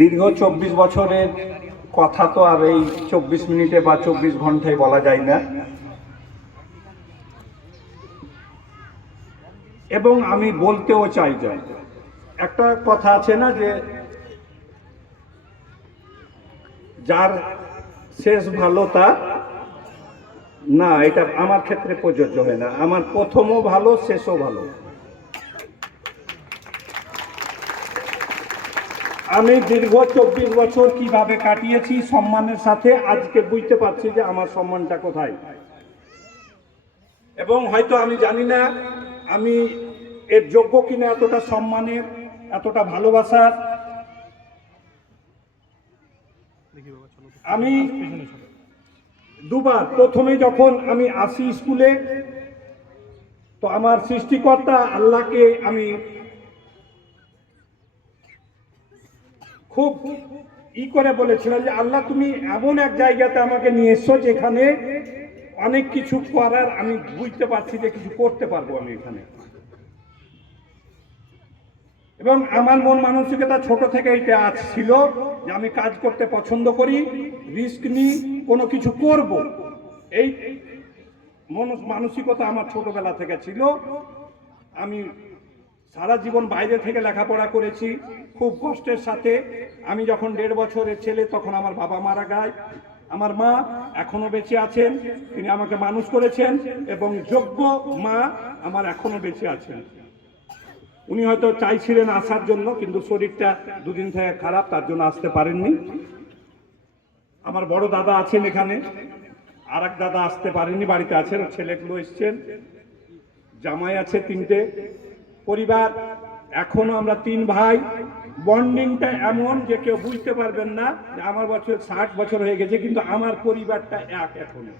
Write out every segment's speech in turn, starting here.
দীর্ঘ 24 বছরের কথা তো আর এই 24 মিনিটে বা 24 ঘন্টায় বলা যায় না, এবং আমি বলতেও চাই যে একটা কথা আছে না যে যার শেষ ভালো তার না, এটা আমার ক্ষেত্রে প্রযোজ্য হয় না। আমার প্রথমও ভালো, শেষও ভালো। আমি দীর্ঘ 24 বছর কিভাবে কাটিয়েছি সম্মানের সাথে, আজকে বুঝতে পারছি যে আমার সম্মানটা কোথায়। এবং হয়তো আমি জানি না আমি এর যোগ্য কিনা এতটা সম্মানের, এতটা ভালোবাসার। আমি দুবার, প্রথমে যখন আমি আসি স্কুলে, তো আমার সৃষ্টিকর্তা আল্লাহকে আমি খুব করে বলেছিলাম যে আল্লাহ, তুমি এমন এক জায়গাতে আমাকে নিয়ে এসছো যেখানে অনেক কিছু করার আমি বুঝতে পারছি যে কিছু করতে পারবো আমি এখানে। এবং আমার মন মানসিকতা ছোট থেকে এটা আজ ছিল যে আমি কাজ করতে পছন্দ করি, রিস্ক নিই, কোনো কিছু করব, এই মানসিকতা আমার ছোটবেলা থেকে ছিল। আমি সারা জীবন বাইরে থেকে লেখাপড়া করেছি খুব কষ্টের সাথে। আমি যখন 1.5 বছরের ছেলে তখন আমার বাবা মারা যায়। আমার মা এখনো বেঁচে আছেন, তিনি আমাকে মানুষ করেছেন, এবং যোগ্য মা আমার এখনো বেঁচে আছেন। উনি হয়তো চাইছিলেন আসার জন্য, কিন্তু শরীরটা দুদিন থেকে খারাপ, তার জন্য আসতে পারেননি। আমার বড় দাদা আছেন এখানে, আর এক দাদা আসতে পারেননি, বাড়িতে আছেন, ছেলেগুলো এসছেন, জামাই আছে 3টে। পরিবার এখনো আমরা 3 ভাই। বন্ডিংটা এমন যে কেউ বুঝতে পারবেন না যে আমার বছর 60 বছর হয়ে গেছে, কিন্তু আমার পরিবারটা এক এখনো,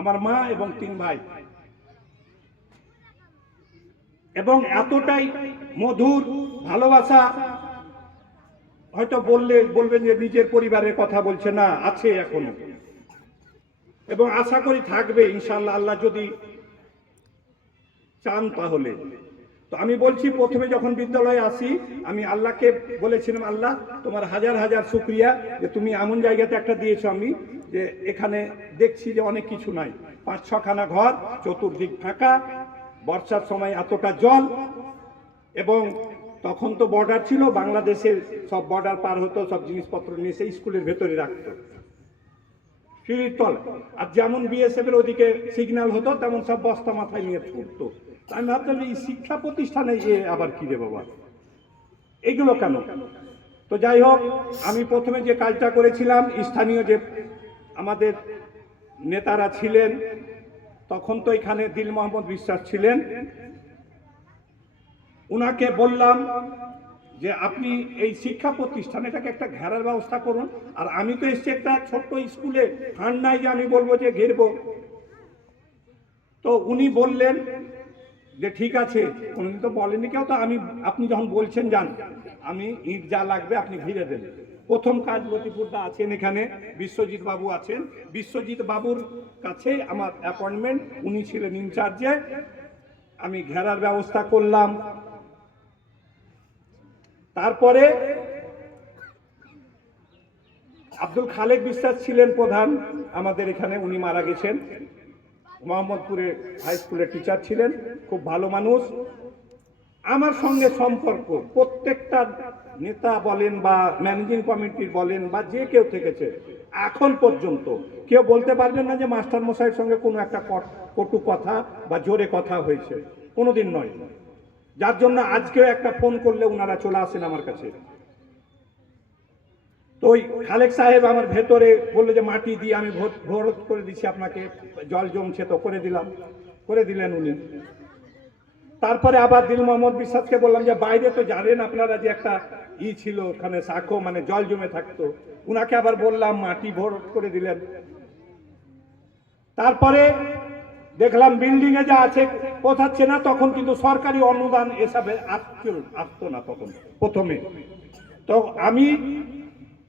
আমার মা এবং 3 ভাই। এবং এতটাই মধুর ভালোবাসা, হয়তো বলবেন যে নিজের পরিবারের কথা বলছে না, আছে এখনো, এবং আশা করি থাকবে ইনশাআল্লাহ, আল্লাহ যদি চান তাহলে। তো আমি বলছি, প্রথমে যখন বিদ্যালয়ে আসি আমি আল্লাহকে বলেছিলাম, আল্লাহ তোমার হাজার হাজার শুকরিয়া যে তুমি এমন জায়গাতে একটা দিয়েছো আমি, যে এখানে দেখছি যে অনেক কিছু নাই, 5-6 খানা ঘর, চতুর্দিক ফাঁকা, বর্ষার সময় এতটা জল, এবং তখন তো বর্ডার ছিল, বাংলাদেশের সব বর্ডার পার হতো, সব জিনিসপত্র নিয়ে এসে স্কুলের ভেতরে রাখতো সিঁড়ির তল। আর যেমন বিএসএফ এর ওদিকে সিগন্যাল হতো তেমন সব বস্তা মাথায় নিয়ে ছুটতো। আমি ভাবতাম এই শিক্ষা প্রতিষ্ঠানে আবার কি রে বাবা, এইগুলো কেন? তো যাই হোক, আমি প্রথমে যে কাজটা করেছিলাম, স্থানীয় যে আমাদের নেতারা ছিলেন তখন, তো এখানে দিল মোহাম্মদ বিশ্বাস ছিলেন, উনাকে বললাম যে আপনি এই শিক্ষা প্রতিষ্ঠান, এটাকে একটা ঘেরার ব্যবস্থা করুন। আর আমি তো এসছি একটা ছোট্ট স্কুলে, ফান্ড নাই যে আমি বলবো যে ঘিরব। তো উনি বললেন যে ঠিক আছে, উনি তো বলেনি কেউ, তো আপনি যখন বলছেন যান, আমি ইট যা লাগবে আপনি ঘিরে দেন। প্রথম কাজ, লতিফুরদা আছেন এখানে, বিশ্বজিৎ বাবু আছেন, বিশ্বজিৎ বাবুর কাছে আমার অ্যাপয়েন্টমেন্ট, উনি ছিলেন ইনচার্জে। আমি ঘেরার ব্যবস্থা করলাম। তারপরে আব্দুল খালেক বিশ্বাস ছিলেন প্রধান আমাদের এখানে, উনি মারা গেছেন, মোহাম্মদপুরে হাই স্কুলের টিচার ছিলেন, খুব ভালো মানুষ। আমার সঙ্গে সম্পর্ক প্রত্যেকটা নেতা বলেন বা ম্যানেজিং কমিটির বলেন বা যে কেউ থেকেছে, এখন পর্যন্ত কেউ বলতে পারবেন না যে মাস্টার মশাইয়ের সঙ্গে কোনো একটা কটু কথা বা জোরে কথা হয়েছে, কোনোদিন নয়। যার জন্য আজকেও একটা ফোন করলে ওনারা চলে আসেন আমার কাছে। তো ওই খালেক সাহেব আমার ভেতরে বললো যে মাটি দিয়ে আমি ভরত করে দিচ্ছি আপনাকে, জল জমছে তো করে দিলেন উনি। তারপরে আবার দিল মোহাম্মদ বিশ্বাসকে বললাম যে বাইরে তো জানেন আপনারা যে একটা ছিল ওখানে সাঁকো, মানে জল জমে থাকতো, উনাকে আবার বললাম, মাটি ভরত করে দিলেন। তারপরে দেখলাম বিল্ডিং এ যা আছে পৌঁছাচ্ছে না, তখন কিন্তু সরকারি অনুদান এসবে আসতো না তখন প্রথমে। তো আমি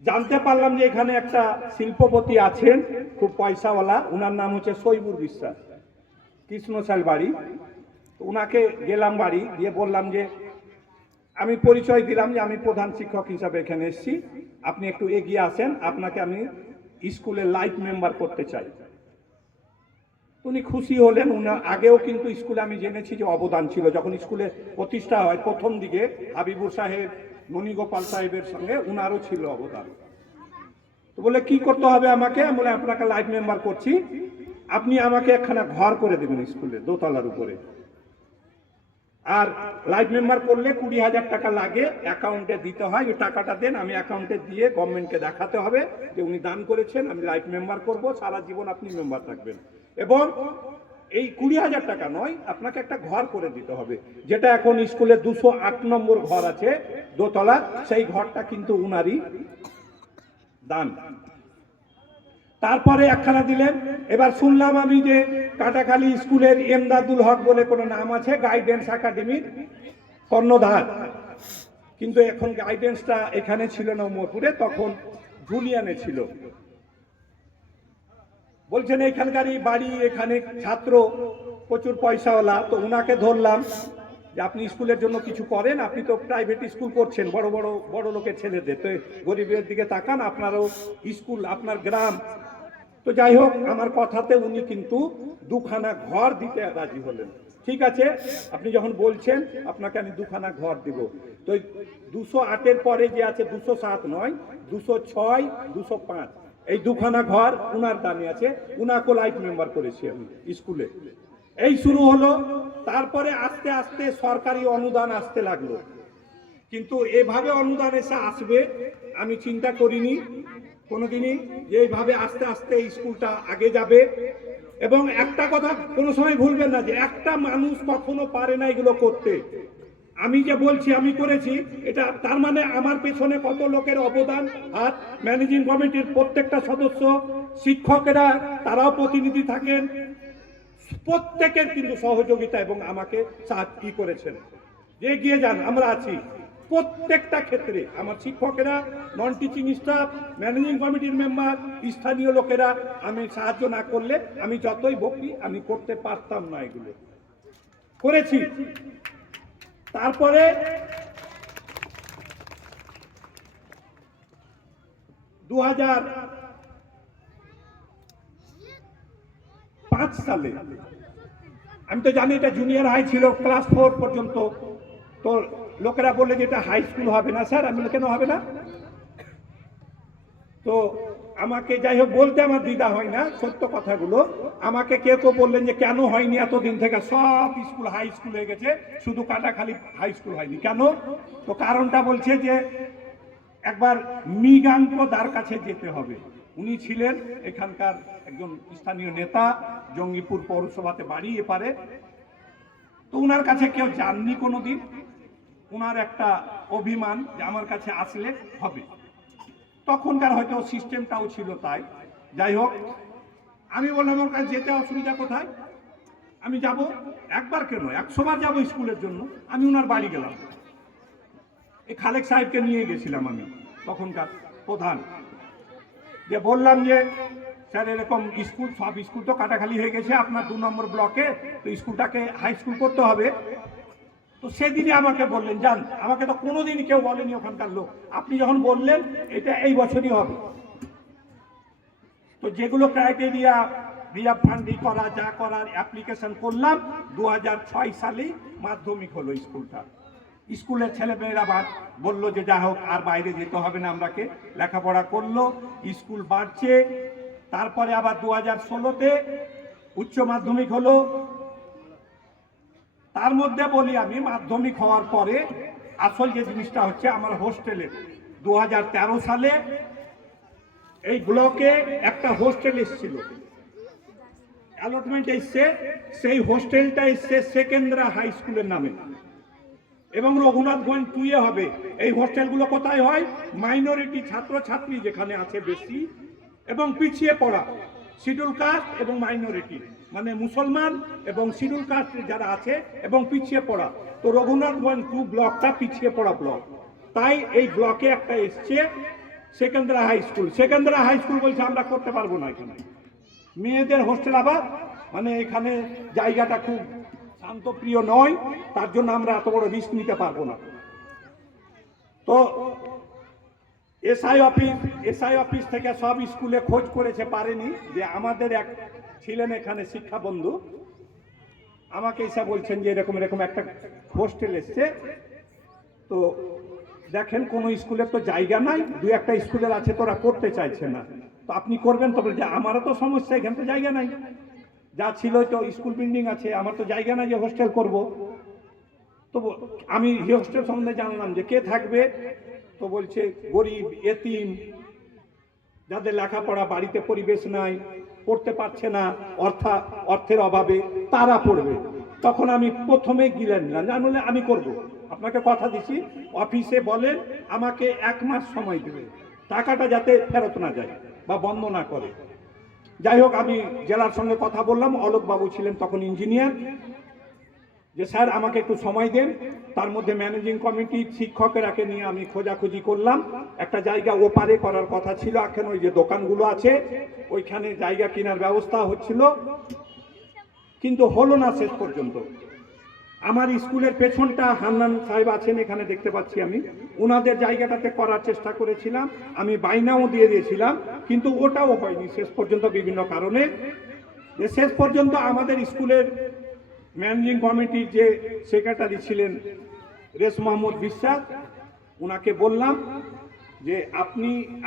জানতে পারলাম যে এখানে একটা শিল্পপতি আছেন, খুব পয়সাওয়ালা, উনার নাম হচ্ছে সৈবুর বিশ্বাস, কৃষ্ণশাল বাড়ি। ওনাকে গেলাম বাড়ি গিয়ে বললাম যে আমি পরিচয় দিলাম যে আমি প্রধান শিক্ষক হিসাবে এখানে এসেছি, আপনি একটু এগিয়ে আসেন, আপনাকে আমি স্কুলে লাইফ মেম্বার করতে চাই। উনি খুশি হলেন। উনার আগেও কিন্তু স্কুলে আমি জেনেছি যে অবদান ছিল, যখন স্কুলে প্রতিষ্ঠা হয় প্রথম দিকে হাবিবুর সাহেব, ননীগোপাল সাহেবের সঙ্গে উনারও ছিল অবদান। তো বলে কি করতে হবে আমাকে, আমি বলে আপনাকে লাইফ মেম্বার করছি, আপনি আমাকে একখানা ঘর করে দেবেন স্কুলে দোতলার উপরে, আর লাইফ মেম্বার করলে 20,000 টাকা লাগে, অ্যাকাউন্টে দিতে হয়, ওই টাকাটা দেন, আমি অ্যাকাউন্টে দিয়ে গভর্নমেন্টকে দেখাতে হবে যে উনি দান করেছেন, আমি লাইফ মেম্বার করব, সারা জীবন আপনি মেম্বার থাকবেন। এবং এই 20,000 টাকা নয়, আপনাকে একটা ঘর করে দিতে হবে, যেটা এখন স্কুলে 208 নম্বর ঘর আছে দোতলা, সেই ঘরটা কিন্তু উনারই দান। তারপরে একখানা দিলেন। এবার শুনলাম আমি যে কাটাখালী স্কুলের এমদাদুল হক বলে কোনো নাম আছে, গাইডেন্স একাডেমির কর্ণধার, কিন্তু এখন গাইডেন্সটা এখানে ছিল না উমরপুরে, তখন জুলিয়ানে ছিল। বলছেন এখানকারই বাড়ি, এখানে ছাত্র প্রচুর পয়সাওয়ালা, তো উনাকে ধরলাম যে আপনি স্কুলের জন্য কিছু করেন, আপনি তো প্রাইভেট স্কুল করছেন বড় বড় বড় লোকের ছেলেদের, তো গরিবের দিকে তাকান, আপনারও স্কুল, আপনার গ্রাম। তো যাই হোক, আমার কথাতে উনি কিন্তু 2খানা ঘর দিতে রাজি হলেন। ঠিক আছে, আপনি যখন বলছেন আপনাকে আমি 2খানা ঘর দিব। তো 208-এর পরে যে আছে 207 নয়, 206, 205, এই 2খানা ঘর উনার দানে আছে, উনাকে লাইফ মেম্বার করেছি আমি স্কুলে। এই শুরু হলো। তারপরে আস্তে আস্তে সরকারি অনুদান আসতে লাগলো, কিন্তু এভাবে অনুদান এসে আসবে আমি চিন্তা করিনি কোনোদিনই, যে এইভাবে আস্তে আস্তে এই স্কুলটা আগে যাবে। এবং একটা কথা কোনো সময় ভুলবেন না, যে একটা মানুষ কখনো পারে না এগুলো করতে। আমি যে বলছি আমি করেছি, এটা তার মানে আমার পেছনে কত লোকের অবদান, আর ম্যানেজিং কমিটির প্রত্যেকটা সদস্য, শিক্ষকেরা তারাও প্রতিনিধি থাকেন, প্রত্যেকের কিন্তু সহযোগিতা এবং আমাকে সাহায্য করেছেন যে এগিয়ে যান, আমরা আছি প্রত্যেকটা ক্ষেত্রে। আমার শিক্ষকেরা, নন টিচিং স্টাফ, ম্যানেজিং কমিটির মেম্বার, স্থানীয় লোকেরা, আমি সাহায্য না করলে আমি যতই বকি আমি করতে পারতাম না, এগুলো করেছি। তারপরে 2005 সালে, আমি তো জানি এটা জুনিয়র হাই ছিল, ক্লাস 4 পর্যন্ত, তো লোকেরা বললে যে এটা হাই স্কুল হবে না স্যার। আমি কেন হবে না? তো আমাকে যাই হোক বলতে আমার দ্বিধা হয় না, সত্য কথাগুলো। আমাকে কেউ কেউ বললেন যে কেন হয়নি, এতদিন থেকে সব স্কুল হাই স্কুল হয়ে গেছে, শুধু কাটাখালী হাই স্কুল হয়নি কেন? তো কারণটা বলছে যে একবার মৃগাঙ্ক দার কাছে যেতে হবে। উনি ছিলেন এখানকার একজন স্থানীয় নেতা, জঙ্গিপুর পৌরসভাতে বাড়ি এপারে। তো উনার কাছে কেউ যাননি কোনোদিন, উনার একটা অভিমান যে আমার কাছে আসলে হবে, তখনকার হয়তো সিস্টেমটাও ছিল তাই। যাই হোক, আমি বললাম ওর কাছে যেতে অসুবিধা কোথায়, আমি যাব, একবার কেন 100 বার যাবো স্কুলের জন্য। আমি ওনার বাড়ি গেলাম, এই খালেক সাহেবকে নিয়ে গেছিলাম আমি, তখনকার প্রধান, যে বললাম যে স্যার এরকম স্কুল, সব স্কুল তো কাটাখালি হয়ে গেছে আপনার 2 নম্বর ব্লকে, তো স্কুলটাকে হাই স্কুল করতে হবে। তো সেদিনই আমাকে বললেন যান, আমাকে তো কোনোদিন কেউ বলেনি ওখানকার লোক, আপনি যখন বললেন এটা এই বছরই হবে। তো যেগুলো ক্রাইটেরিয়া, রিজার্ভ ফান্ড করা, যা করার অ্যাপ্লিকেশন করলাম, 2006 সালেই মাধ্যমিক হলো স্কুলটা। স্কুলের ছেলেমেয়েরা বললো যে যা হোক আর বাইরে যেতে হবে না, আমরাকে লেখাপড়া করলো, স্কুল বাড়ছে। তারপরে আবার 2016-তে উচ্চ মাধ্যমিক হলো। তার মধ্যে বলি আমি, মাধ্যমিক হওয়ার পরে আসল যে জিনিসটা হচ্ছে আমার হোস্টেলে 2013 সালে এই ব্লকে একটা হোস্টেল এসেছিল, অ্যালটমেন্ট এসছে, সেই হোস্টেলটা এসছে সেকেন্দ্রা হাই স্কুলের নামে, এবং রঘুনাথগঞ্জ 2-এ হবে। এই হোস্টেলগুলো কোথায় হয়? মাইনরিটি ছাত্রছাত্রী যেখানে আছে বেশি, এবং পিছিয়ে পড়া, শিডিউল কাস্ট এবং মাইনরিটি, মানে মুসলমান এবং শিডিউল কাস্ট যারা আছে এবং পিছিয়ে পড়া। তো রঘুনাথগঞ্জ 2 ব্লকটা পিছিয়ে পড়া ব্লক, তাই এই ব্লকে একটা এসছে Sekendra high school. Sekendra high school বলছে আমরা করতে পারবো না, এখানে মেয়েদের হোস্টেল, আবার মানে এখানে জায়গাটা খুব শান্তপ্রিয় নয়, তার জন্য আমরা এত বড় রিস্ক নিতে পারবো না। তো এসআই অফিস থেকে সব স্কুলে খোঁজ করেছে, পারেনি। যে আমাদের এক ছিলেন এখানে শিক্ষা বন্ধু, আমাকে এসে বলছেন যে এরকম এরকম একটা হোস্টেল এসছে, তো দেখেন কোনো স্কুলের তো জায়গা নাই, দু একটা স্কুলের আছে, তোরা করতে চাইছে না, তো আপনি করবেন? তবে যে আমারও তো সমস্যা, এখানে তো জায়গা নাই, যা ছিল তো স্কুল বিল্ডিং আছে, আমার তো জায়গা নাই যে হোস্টেল করব। তো আমি হোস্টেল সম্বন্ধে জানলাম যে কে থাকবে, তো বলছে গরিব, এতিম, যাদের লেখাপড়া বাড়িতে পরিবেশ নাই, পড়তে পারছে না, অর্থের অভাবে, তারা পড়বে। তখন আমি প্রথমে গিলেন না, জানলে আমি করব, আপনাকে কথা দিচ্ছি। অফিসে বলেন আমাকে 1 মাস সময় দেবে, টাকাটা যাতে ফেরত না যায় বা বন্ধ না করে। যাই হোক, আমি জেলার সঙ্গে কথা বললাম, অলোক বাবু ছিলেন তখন ইঞ্জিনিয়ার, যে স্যার আমাকে একটু সময় দেন। তার মধ্যে ম্যানেজিং কমিটি শিক্ষকেরাকে নিয়ে আমি খোঁজাখুঁজি করলাম। একটা জায়গা ওপারে করার কথা ছিল, এখন ওই যে দোকানগুলো আছে ওইখানে জায়গা কেনার ব্যবস্থা হচ্ছিল, কিন্তু হলো না শেষ পর্যন্ত। আমার স্কুলের পেছনটা হান্নান সাহেব আছেন এখানে দেখতে পাচ্ছি আমি, ওনাদের জায়গাটাতে করার চেষ্টা করেছিলাম, আমি বাইনাও দিয়ে দিয়েছিলাম, কিন্তু ওটাও হয়নি শেষ পর্যন্ত বিভিন্ন কারণে। শেষ পর্যন্ত আমাদের স্কুলের ম্যানেজিং কমিটির যে সেক্রেটারি ছিলেন রেস মোহাম্মদ বিশ্বাস, ওনাকে বললাম যে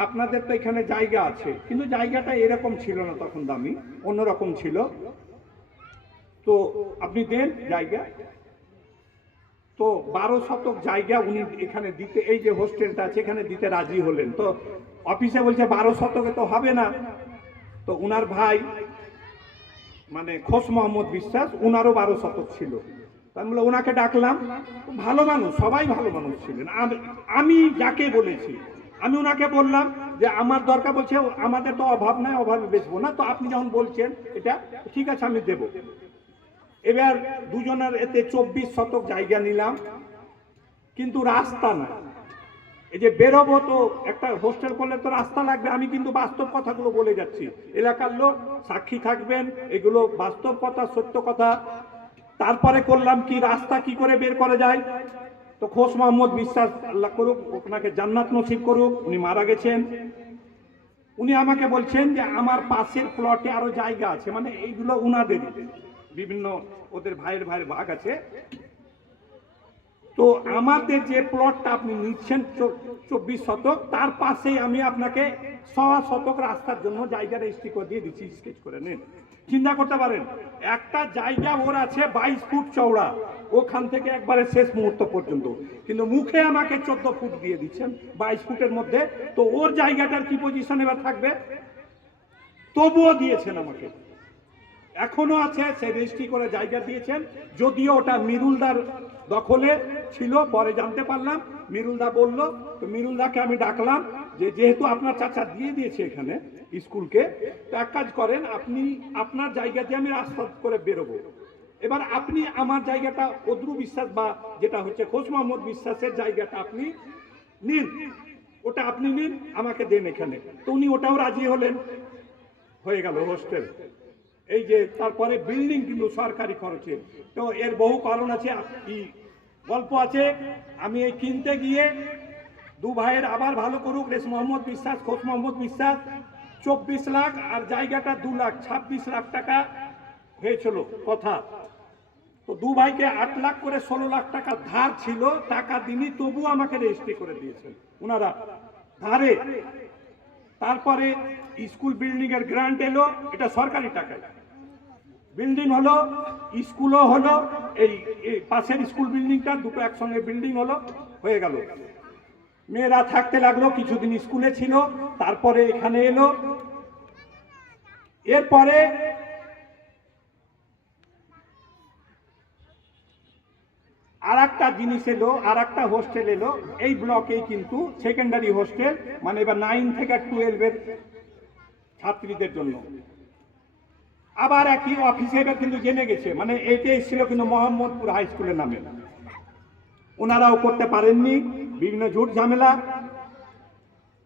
আপনাদের তো এখানে জায়গা আছে, কিন্তু জায়গাটা এরকম ছিল না, তখন দামি অন্যরকম ছিল, তো আপনি দেন জায়গা। তো 12 শতক জায়গা উনি এখানে দিতে, এই যে হোস্টেলটা আছে এখানে দিতে রাজি হলেন। তো অফিসে বলছে 12 শতকে তো হবে না। তো উনার ভাই মানে খোস মোহাম্মদ বিশ্বাস, উনারও 12 শতক ছিল। তার বলে ওনাকে ডাকলাম, ভালো মানুষ, সবাই ভালো মানুষ ছিলেন। আমি যাকে বলেছি, আমি ওনাকে বললাম যে আমার দরকার, বলছে আমাদের তো অভাব নাই, অভাবে বেচবো না, তো আপনি যখন বলছেন এটা ঠিক আছে আমি দেব। এবার দুজনের এতে 24 শতক জায়গা নিলাম, কিন্তু রাস্তা না। এই যে বেরোবো, তো একটা হোস্টেল করলে তো রাস্তা লাগবে, আমি কিন্তু বাস্তব কথাগুলো বলে যাচ্ছি, এলাকার লোক সাক্ষী থাকবেন, এগুলো বাস্তব কথা, সত্য কথা। তারপরে করলাম কি, রাস্তা কি করে বের করা যায়। তো খোস মোহাম্মদ বিশ্বাস, আল্লাহ করুক, ওনাকে জান্নাত নসিব করুক, উনি মারা গেছেন। উনি আমাকে বলছেন যে আমার পাশের প্লটে আরো জায়গা আছে, মানে এইগুলো উনাদের বিভিন্ন, ওদের ভাইয়ের ভাগ আছে। তো আমাদের যে প্লটটা আপনি নিচ্ছেন 24 শতক, তার পাশেই আমি আপনাকে 1.25 শতক রাস্তার জন্য জায়গা রেজিস্ট্রি করে দিয়ে দিচ্ছি, স্কেচ করে নেন। চিন্তা করতে পারেন, একটা জায়গা ওর আছে 22 ফুট চওড়া, ওখান থেকে একবারে শেষ মুহূর্ত পর্যন্ত, কিন্তু মুখে আমাকে 14 ফুট দিয়ে দিচ্ছেন 22 ফুটের মধ্যে। তো ওর জায়গাটার কি পজিশন এবার থাকবে, তবুও দিয়েছেন আমাকে, এখনো আছে, সে রেজিস্ট্রি করে জায়গা দিয়েছেন। যদিও ওটা মিরুলদার দখলে ছিল, পরে জানতে পারলাম, মিরুলদা বলল। তো মিরুলদাকে আমি ডাকলাম যে যেহেতু আপনার চাচা দিয়ে দিয়েছে এখানে স্কুলকে, তো এক কাজ করেন, আপনি আপনার জায়গা দিয়ে আমি রাস্তা করে বেরোবো, এবার আপনি আমার জায়গাটা অদ্রু বিশ্বাস বা যেটা হচ্ছে খোস মোহাম্মদ বিশ্বাসের জায়গাটা আপনি নিন, ওটা আপনি নিন, আমাকে দেন এখানে। তো উনি ওটাও রাজি হলেন, হয়ে গেল হোস্টেল। এই যে তারপরে বিল্ডিং কিন্তু সরকারি খরচে, তো এর বহু কারণ আছে, গল্প আছে। আমি এই কিনতে গিয়ে দু ভাইয়ের আবার ভালো করুক, রেস মোহাম্মদ বিশ্বাস, খোস মোহাম্মদ বিশ্বাস, 24 লাখ আর জায়গাটা 2 লাখ, 26 লাখ টাকা হয়েছিল কথা। তো দু ভাইকে 8 লাখ করে 16 লাখ টাকা ধার ছিল, টাকা দিনি, তবু আমাকে রেজিস্ট্রি করে দিয়েছেন ওনারা ধারে। তারপরে স্কুল বিল্ডিং এর গ্রান্ট এলো, এটা সরকারি টাকায় বিল্ডিং হলো, স্কুলও হলো, এই পাশের স্কুল বিল্ডিংটা দুটো একসঙ্গে বিল্ডিং হলো, হয়ে গেল। মেয়েরা থাকতে লাগলো, কিছুদিন স্কুলে ছিল, তারপরে এখানে এলো। এরপরে আর একটা জিনিস এলো, আর একটা হোস্টেল এলো এই ব্লকেই, কিন্তু সেকেন্ডারি হোস্টেল, মানে এবার 9 থেকে 12 এর ছাত্রীদের জন্য। আবার একই অফিসে এবার কিন্তু জেনে গেছে, মানে এইটা এসেছিল কিন্তু মোহাম্মদপুর হাই স্কুলের নামে, ওনারাও করতে পারেননি, বিভিন্ন ঝুট ঝামেলা।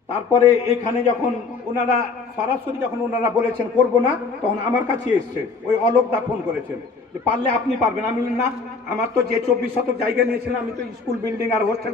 তারপরে এখানে যখন ওনারা সরাসরি যখন ওনারা বলেছেন করব না, তখন আমার কাছে এসছে ওই অলোকদা ফোন করেছেন যে পারলে আপনি পারবেন। আমি বললাম না, আমার তো যে 24 শতক জায়গা নিয়েছিলাম, আমি তো স্কুল বিল্ডিং আর হোস্টেল